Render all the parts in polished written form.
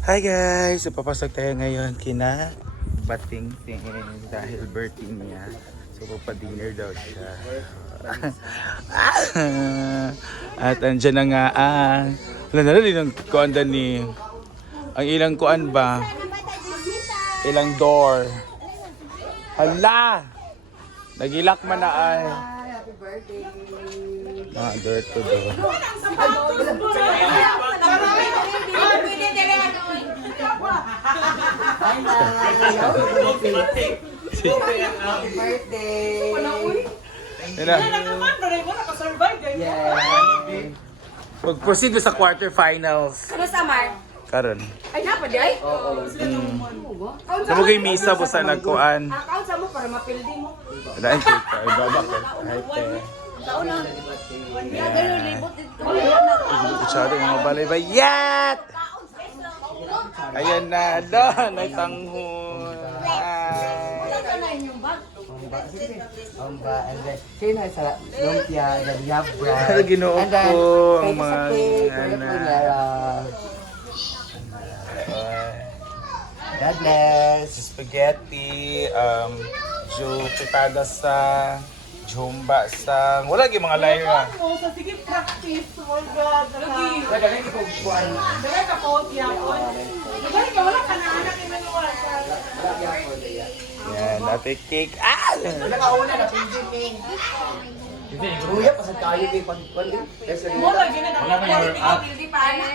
Hi guys! So, papasok tayo ngayon kina Bating Ting dahil birthday niya. So pa-dinner daw siya. At andyan na nga wala na rin ang kuan ni ang ilang kuan ba? Ilang door. Hala! Nagilak man na ay. Happy birthday! Door to door. Happy birthday! Mag-proceed sa quarterfinals. Ano sa Mar? Karon. Ay, napa di ay? Sa mga misa po sa nagkuan. Account sa mo para mapildi mo. Dahil cake ka. Ibaba ka. Ay, te. Taon na. Kaya ganun, libot dito. Masyado mga balay-bayat! Ayan na. Doon. Ay tanghon. Wala na inyong bag. And then, sino sa lumpia, the love bread. Ano ginoo And then, ko, pwede sa mga cake, pwede anak. po God bless. Spaghetti, fritada sa jumba sa wala gyud mga lyra. Sa sige practice. Oh my God. Nagaling ko kuan. Dala ka po, yapon. Dala ka, wala ka na anak Emmanuel. Yan, dati cake. Nakauna na pinjin ni. Kuya pasad kayo kay pag Mo lagi na dapat. Pildi pa na.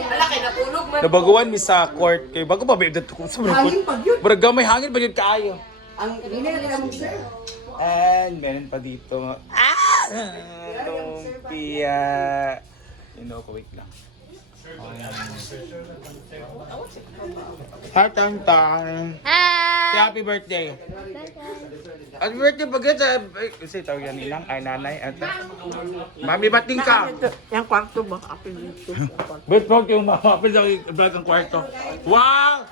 Wala kayo natulog man. Nabaguan mi sa court kay bago pa bibdot ko sa Hangin pag yun. Murag gamay hangin pa yun kaayo. Ang hindi na mo sir. And meron pa dito. Lumpia. Wait lang. Hatang-tang. Hi! Happy birthday. Happy birthday pag sa kasi tawag yan nilang ay nanay at mami bating ka. Yang kwarto ba? Apil dito. Bet mo yung mapapil sa vlog ang kwarto. Wow!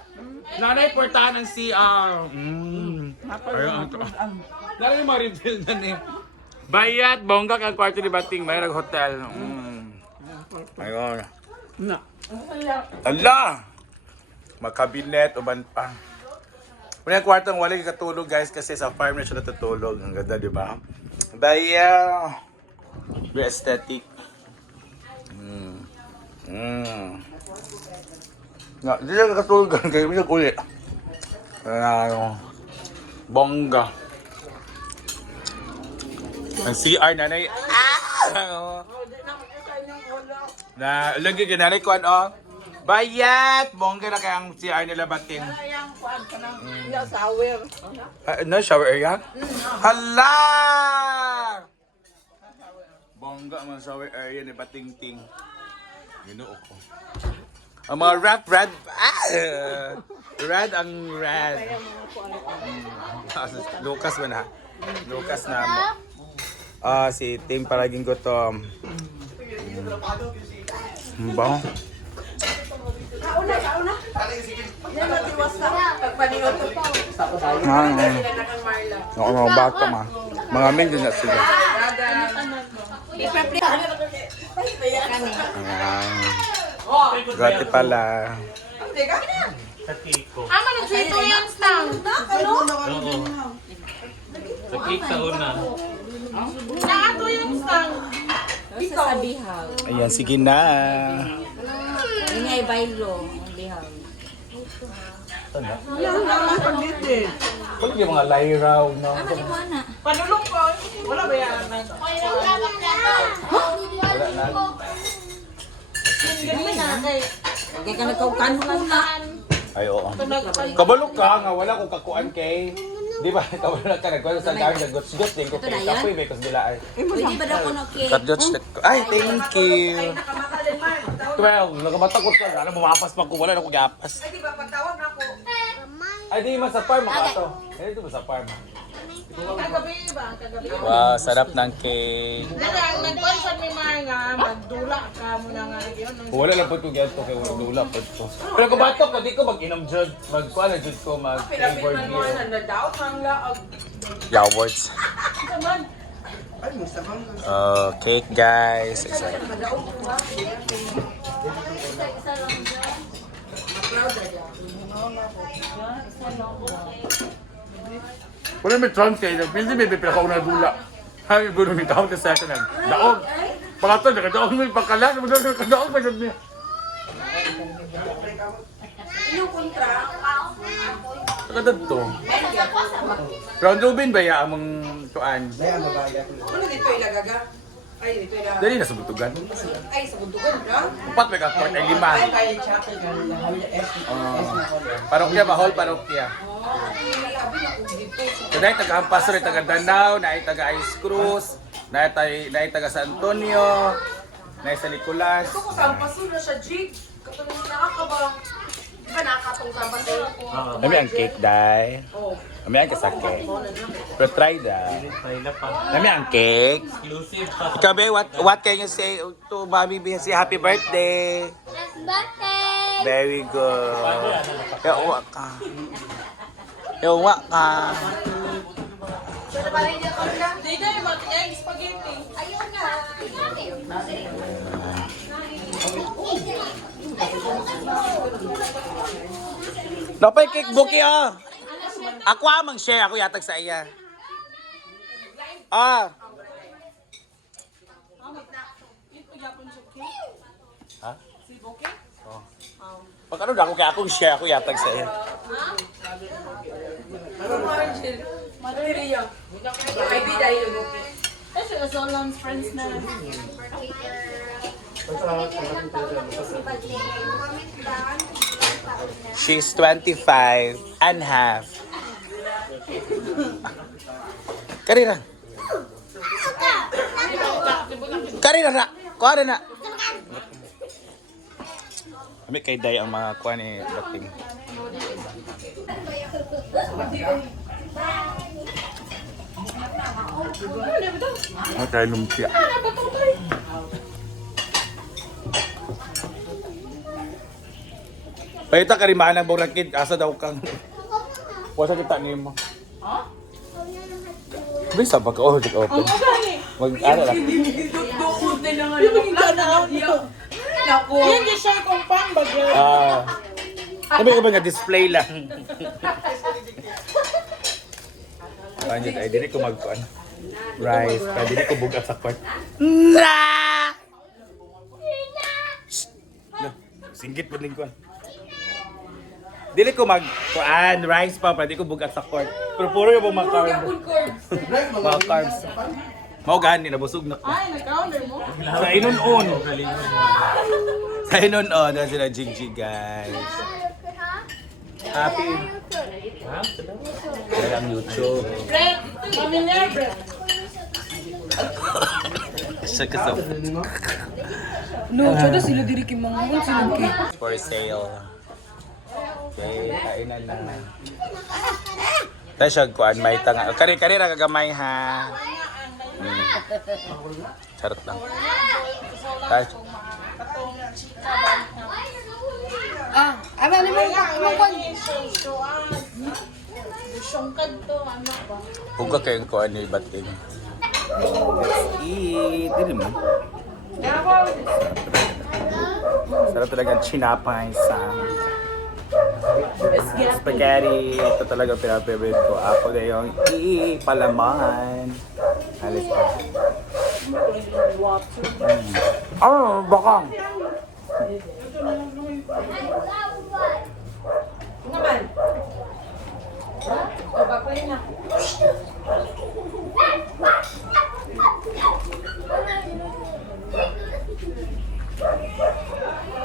Nanay portahan ng CR. Ayun. Nanay yung ma-reveal na ni. Bayat, bongga kang kwarto ni Bating. Mayroong hotel. Ayun. Na. Ala! Makabinet, uban pa. Kung yung kwartong wala katulog guys kasi sa farm na siya natutulog. Ang ganda, di ba? Daya! Very aesthetic. Hindi lang katulog kayo. May nag-uli. Bongga. Ang CR nanay. Na lagi ka nanay ko ano? Bayat! Bongga na kaya ang CR nila Bating. Yang kuan ka na. Yung sour. No, shower area? Hala! Bongga ang shower area ni Bating-ting. Ginoo ko. Ang mga red. Red ang red. Lucas man ha? Lucas na mo. Si Tim palaging gutom. Ba? Kauna. Yan matiwas ka. Pagpaningot ko pa. Sila na kang Marla. Ako mga bata ma. Mga men din na sila. Ipa-play. Kami. Gati pala. Ama nagsito yung stang. Sa cake sa una. Naato yung stang. Ito sa bihaw. Ayan, sige na. Ingay baylo. Ang bihaw. Yan na pag dito. Wala yung mga lyraw, no? Ama ni mo na. Panulong ko. Wala ba yan? Wala na. Hindi na kay. Kaya ka nagkaukan-ukan. Ay, oo. Kabalok ka nga, wala kong kakuan kay. Di ba? Kabalok ka, nagkwento sa gawin, nag-guts-guts din ko Ito na kay yan? kapoy, may kusbilaan. Pwede ba daw ko na cake? Kat-guts, ay, thank you. 12, nagamatakot ka, ano, bumapas pa ko, wala na ko gapas. Ay, di ba pagtawag na ako? Ay, di ma sa farm, makato. Ay, di ba sa farm? Kagabi ba? Kagabi. Wow, sarap ng cake. Dala, nagpansan ni Mar nga, magdula ka mo na nga yun. Wala lang po ito ganito kay wala lula po ito. Pero kung batok ko, di ko mag-inom jud. Magkuha na jud ko, mag-flavor Pinapit man mo beer. na nadaot ang laog. Yawards. Saman. Cake guys. Excited. Wala may trans kayo. Pili may pinakauna dula. Habi po nung itaw ka second hand. Daog. Pangato, nakadaog mo yung pagkalan. Nakadaog pa yun niya. Yung kontra. Nakadad to. Round robin ba ya among tuan? May ang babae. Ano dito ilagaga? Ay, dito ilagaga. Dali na sa butugan. Ay, sa bundugan ka? Upat may kakort ay lima. Ay, kaya chapel ka nila. Kami S na ko. Parokya ba? Hall parokya. Abi na kung dito. Kaya taga-Ampas rin, taga Danao, naay taga Ice Cruz, naay taga San Antonio, naay sa Nicolas. Ito ko sa paso na siya, Jig. Katulad nakakaba. Di ba nakakatong sa paso? Kami ang cake, Day. Oo. Kami ang kasake. Pero try that. Try na pa. Kami ang cake. Exclusive pa. Ikaw, Be, what can you say to Mommy B? Say happy birthday. Birthday! Very good. Yawa ka. Yawa ka. Dito yung mga spaghetti. Ayun nga. Napay cake buki ah. Ako amang share ako yatag sa iya. Ah. Ha? Oh. Pag ano na ako kaya akong share ako yatag sa iya. Margin. Materia. Ay, biday yun. Kasi Solon's friends na. She's 25 and half. Karira. Karira na. Kuha na. Kami kay Day ang mga kuha ni Dating. Okay, lumpia. Pahita ka rin maanang burang kid, asa daw kang... Wasa kita niyo mo. Bisa ba ka? Oh, di ka open. Mag-ano lang. Dukod na lang ang Naku. Hindi siya kung pang bagay. Sabi ko ba nga display lang. Ano yun, ay dili ko magkuhan. Rice, kaya dili ko bugat sa kwart. Na! Singgit po din kuhan. Dili ko magkuhan, rice pa, pwede ko bugat sa kwart. Pero puro yung mga carbs. Mga carbs. Mau gani, nabusog na ko. Ay, nag-counter mo? Sa inon-on. Sa inon-on, na sila jig-jig guys. Happy. Kaya ang YouTube. Bread! Familiar bread. Siya ka sa No, tsada sila diri kay mga sila kay. for sale. Okay, kainan na. Tayo siya kuan, may tanga. Kari-kari ra kagamay ha. Charot lang. Tayo. Ano ni mo kon? Sungkad to, ano ba? Huwag ka kayong kuan ni Bating. Let's eat. Dili mo. Sarap talaga ang chinapay sa spaghetti. Ito talaga pinapaborite ko. Ako na yung palaman. Alis ko. Bakang. Naman. Babakoy na.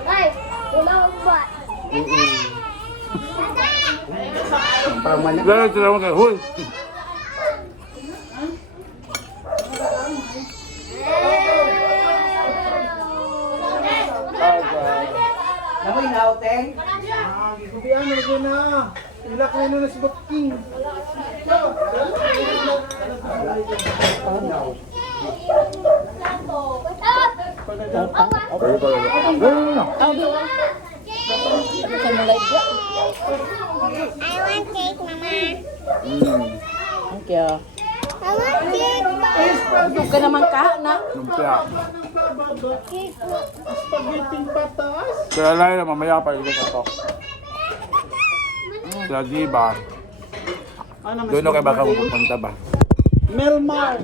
Ay, lumabot. Parang manak. Gano'n sila mo kayo. Huy! Namoy nauteng. Kubian na rin na. Ilak na na si Baking. I want cake, Mama. Okay. I want cake, Mama. Ito ka naman ka na. Lumpia. Spaghetti patas. Kaya lang na mamaya pa yung katok. sila, di ba? Ano, mas Doon ako kay baka maganda yun? pupunta ba? Melmar.